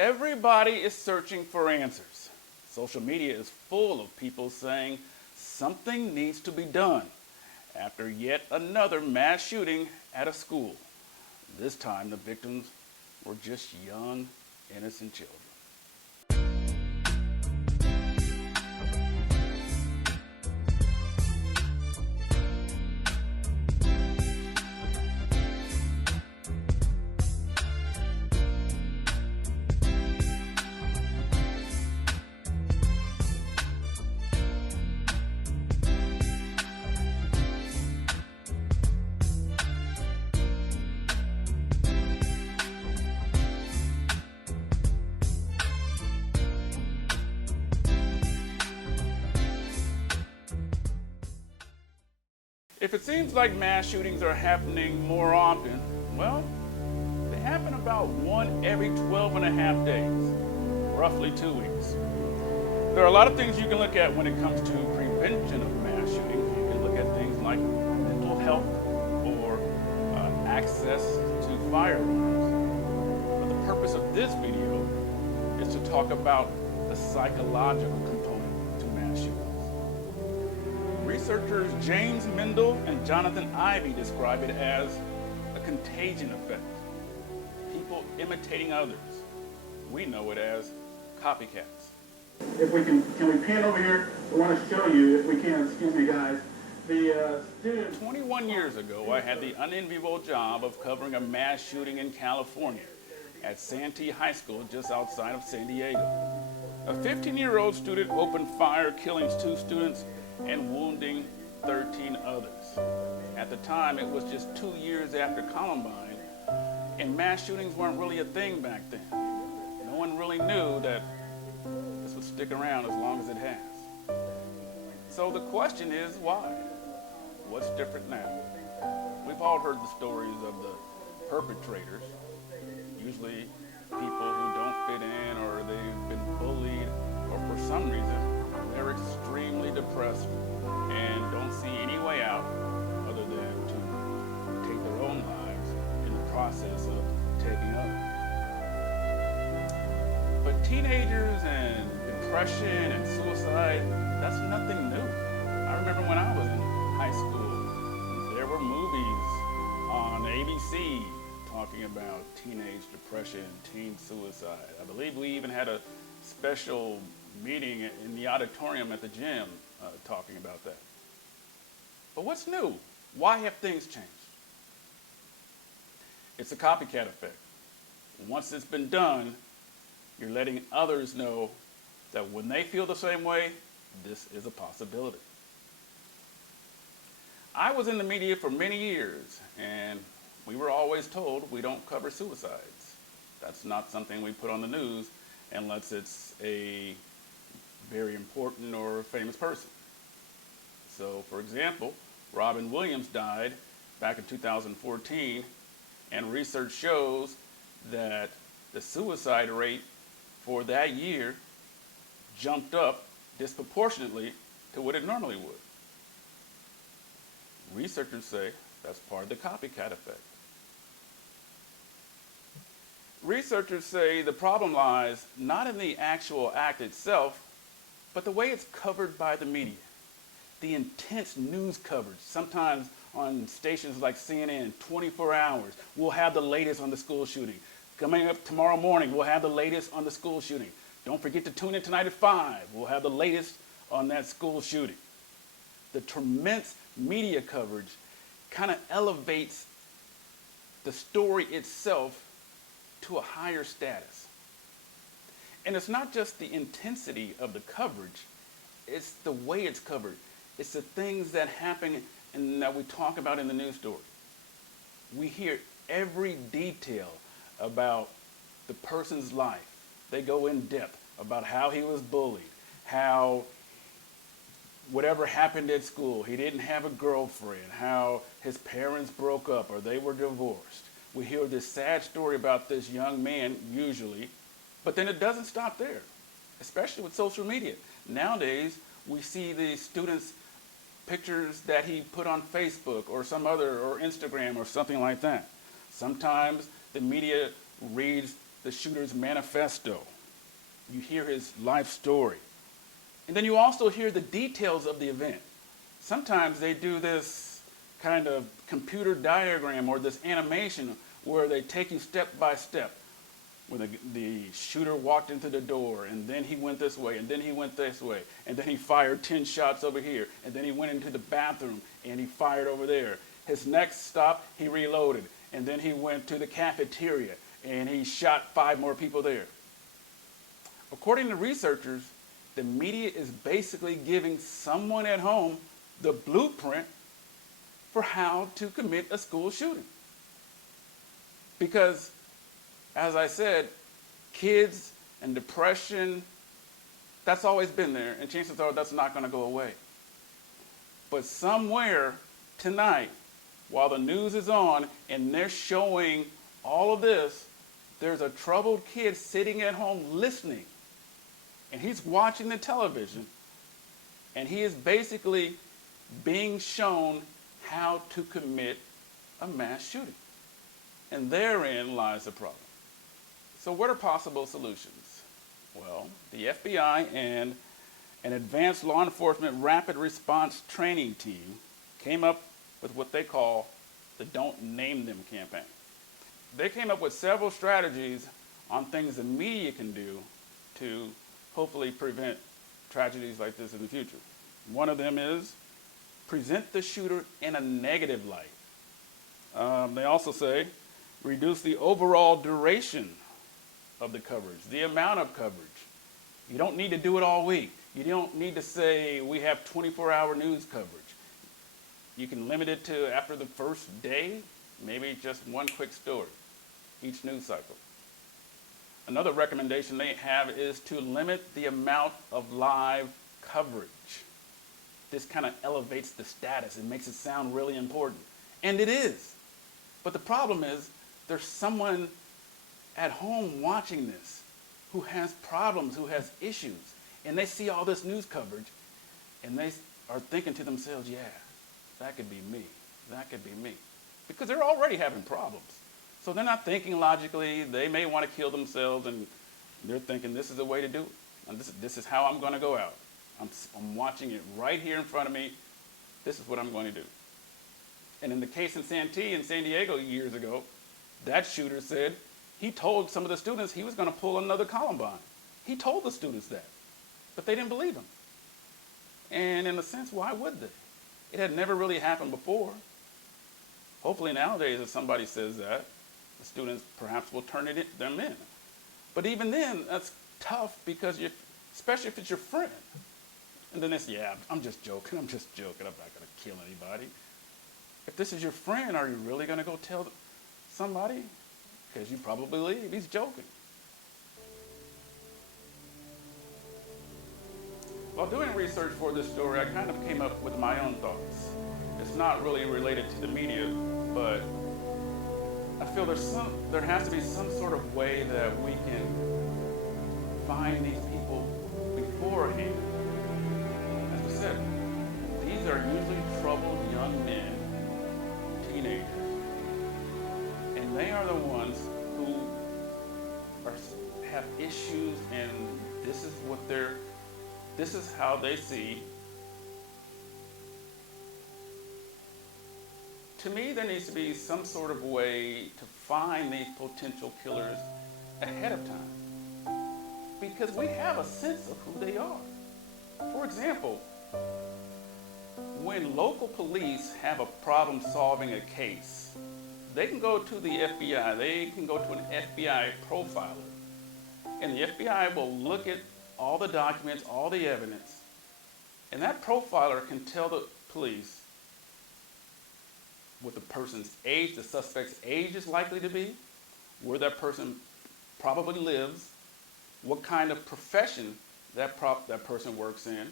Everybody is searching for answers. Social media is full of people saying something needs to be done after yet another mass shooting at a school. This time the victims were just young, innocent children. If it seems like mass shootings are happening more often, well, they happen about one every 12 and a half days, roughly 2 weeks. There are a lot of things you can look at when it comes to prevention of mass shootings. You can look at things like mental health or access to firearms. But the purpose of this video is to talk about the psychological component to mass shootings. Researchers James Mendel and Jonathan Ivey describe it as a contagion effect. People imitating others. We know it as copycats. If we can we pan over here? I want to show you, if we can, excuse me guys, the student. 21 years ago, I had the unenviable job of covering a mass shooting in California at Santee High School just outside of San Diego. A 15-year-old student opened fire, killing 2 students and wounding 13 others. At the time, it was just 2 years after Columbine, and mass shootings weren't really a thing back then. No one really knew that this would stick around as long as it has. So the question is, why? What's different now? We've all heard the stories of the perpetrators, usually people who don't fit in, or they've been bullied, or for some reason, they're extremely depressed and don't see any way out other than to take their own lives in the process of taking others. But teenagers and depression and suicide, that's nothing new. I remember when I was in high school, there were movies on ABC talking about teenage depression, teen suicide. I believe we even had a special meeting in the auditorium at the gym talking about that. But what's new? Why have things changed? It's a copycat effect. Once it's been done, you're letting others know that when they feel the same way, this is a possibility. I was in the media for many years, and we were always told we don't cover suicides. That's not something we put on the news unless it's a very important or famous person. So, for example, Robin Williams died back in 2014, and research shows that the suicide rate for that year jumped up disproportionately to what it normally would. Researchers say that's part of the copycat effect. Researchers say the problem lies not in the actual act itself, but the way it's covered by the media. The intense news coverage, sometimes on stations like CNN, 24 hours, we'll have the latest on the school shooting. Coming up tomorrow morning, we'll have the latest on the school shooting. Don't forget to tune in tonight at 5. We'll have the latest on that school shooting. The tremendous media coverage kind of elevates the story itself to a higher status. And it's not just the intensity of the coverage, it's the way it's covered. It's the things that happen and that we talk about in the news story. We hear every detail about the person's life. They go in depth about how he was bullied, how whatever happened at school, he didn't have a girlfriend, how his parents broke up or they were divorced. We hear this sad story about this young man, usually, but then it doesn't stop there, especially with social media. Nowadays, we see the students' pictures that he put on Facebook or or Instagram or something like that. Sometimes the media reads the shooter's manifesto. You hear his life story. And then you also hear the details of the event. Sometimes they do this kind of computer diagram or this animation where they take you step by step. Where the shooter walked into the door, and then he went this way, and then he went this way, and then he fired 10 shots over here, and then he went into the bathroom, and he fired over there. His next stop, he reloaded, and then he went to the cafeteria, and he shot 5 more people there. According to researchers, the media is basically giving someone at home the blueprint for how to commit a school shooting. Because, as I said, kids and depression, that's always been there, and chances are that's not going to go away. But somewhere tonight, while the news is on and they're showing all of this, there's a troubled kid sitting at home listening. And he's watching the television, and he is basically being shown how to commit a mass shooting. And therein lies the problem. So what are possible solutions? Well, the FBI and an advanced law enforcement rapid response training team came up with what they call the Don't Name Them campaign. They came up with several strategies on things the media can do to hopefully prevent tragedies like this in the future. One of them is present the shooter in a negative light. They also say reduce the overall duration of the coverage, the amount of coverage. You don't need to do it all week. You don't need to say we have 24-hour news coverage. You can limit it to after the first day, maybe just one quick story each news cycle. Another recommendation they have is to limit the amount of live coverage. This kind of elevates the status. It makes it sound really important. And it is. But the problem is there's someone at home watching this who has problems, who has issues, and they see all this news coverage, and they are thinking to themselves, yeah, that could be me. That could be me. Because they're already having problems. So they're not thinking logically. They may want to kill themselves, and they're thinking this is the way to do it. And this is how I'm going to go out. I'm watching it right here in front of me. This is what I'm going to do. And in the case in Santee in San Diego years ago, that shooter said he told some of the students he was going to pull another Columbine. He told the students that, but they didn't believe him. And in a sense, why would they? It had never really happened before. Hopefully nowadays, if somebody says that, the students perhaps will turn them in. But even then, that's tough because especially if it's your friend. And then they say, yeah, I'm just joking. I'm not going to kill anybody. If this is your friend, are you really going to go tell somebody? Because you probably believe he's joking. While doing research for this story, I kind of came up with my own thoughts. It's not really related to the media, but I feel there has to be some sort of way that we can find these people beforehand. As we said, these are usually troubled young men, teenagers, and they are the ones who have issues, and this is how they see. To me, there needs to be some sort of way to find these potential killers ahead of time, because we have a sense of who they are. For example, when local police have a problem solving a case, they can go to the FBI, they can go to an FBI profiler, and the FBI will look at all the documents, all the evidence, and that profiler can tell the police what the person's age, the suspect's age is likely to be, where that person probably lives, what kind of profession that person works in,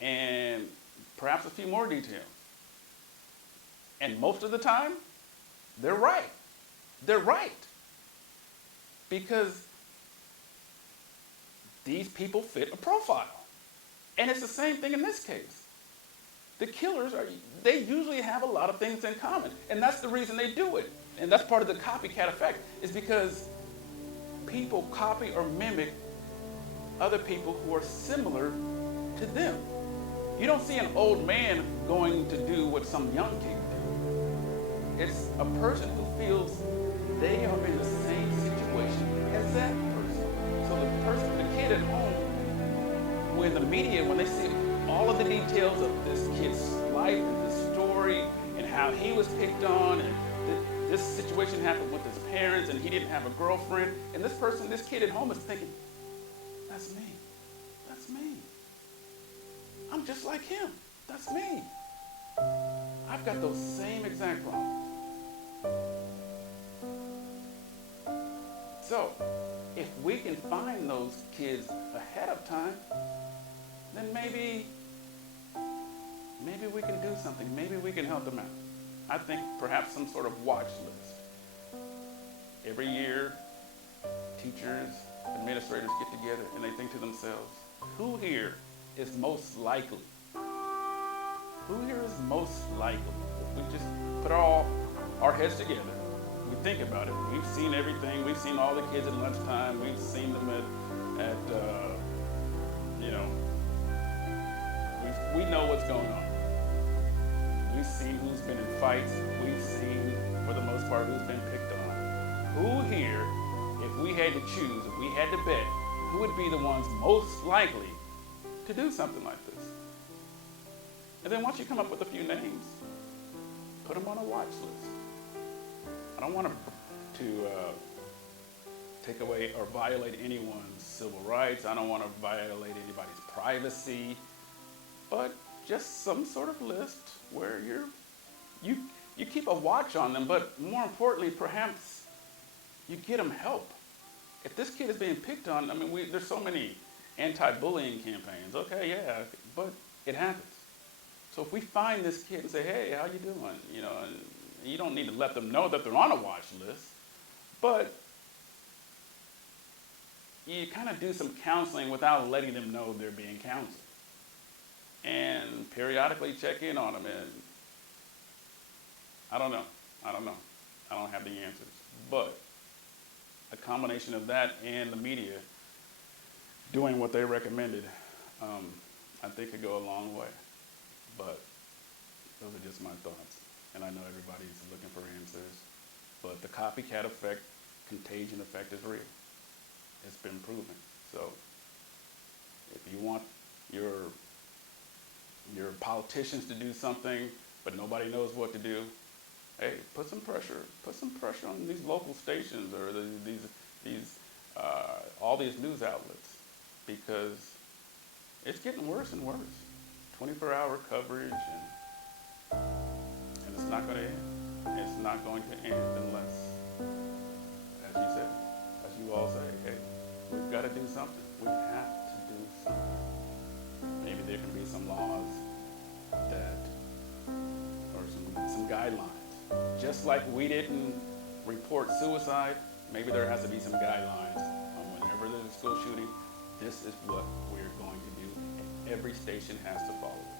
and perhaps a few more details. And most of the time, they're right. They're right. Because these people fit a profile. And it's the same thing in this case. The killers, they usually have a lot of things in common. And that's the reason they do it. And that's part of the copycat effect, is because people copy or mimic other people who are similar to them. You don't see an old man going to do what some young kid do. It's a person who feels they are in the same situation as that person. So the kid at home, when the media, when they see all of the details of this kid's life and this story and how he was picked on and this situation happened with his parents and he didn't have a girlfriend, and this kid at home is thinking, that's me. That's me. I'm just like him. That's me. I've got those same exact problems. So, if we can find those kids ahead of time, then maybe we can do something. Maybe we can help them out. I think perhaps some sort of watch list. Every year, teachers, administrators get together and they think to themselves, who here is most likely? Who here is most likely? If we just put all our heads together, we think about it. We've seen everything. We've seen all the kids at lunchtime. We've seen them we know what's going on. We've seen who's been in fights. We've seen, for the most part, who's been picked on. Who here, if we had to choose, if we had to bet, who would be the ones most likely to do something like this? And then once you come up with a few names, put them on a watch list. I don't want to take away or violate anyone's civil rights. I don't want to violate anybody's privacy, but just some sort of list where you keep a watch on them, but more importantly, perhaps you get them help. If this kid is being picked on, I mean, there's so many anti-bullying campaigns. Okay, yeah, but it happens. So if we find this kid and say, hey, how you doing? You know, and you don't need to let them know that they're on a watch list, but you kind of do some counseling without letting them know they're being counseled. And periodically check in on them. And I don't know. I don't have the answers. But a combination of that and the media doing what they recommended, I think could go a long way. But those are just my thoughts. And I know everybody's looking for answers. But the copycat effect, contagion effect is real. It's been proven. So if you want your politicians to do something, but nobody knows what to do, hey, put some pressure on these local stations or all these news outlets, because it's getting worse and worse. 24-hour coverage, and it's not going to end. It's not going to end unless, as you said, as you all say, hey, we've got to do something. We have to do something. Maybe there can be some laws or some guidelines. Just like we didn't report suicide, maybe there has to be some guidelines on whenever there's a school shooting, this is what we're going to do, and every station has to follow it.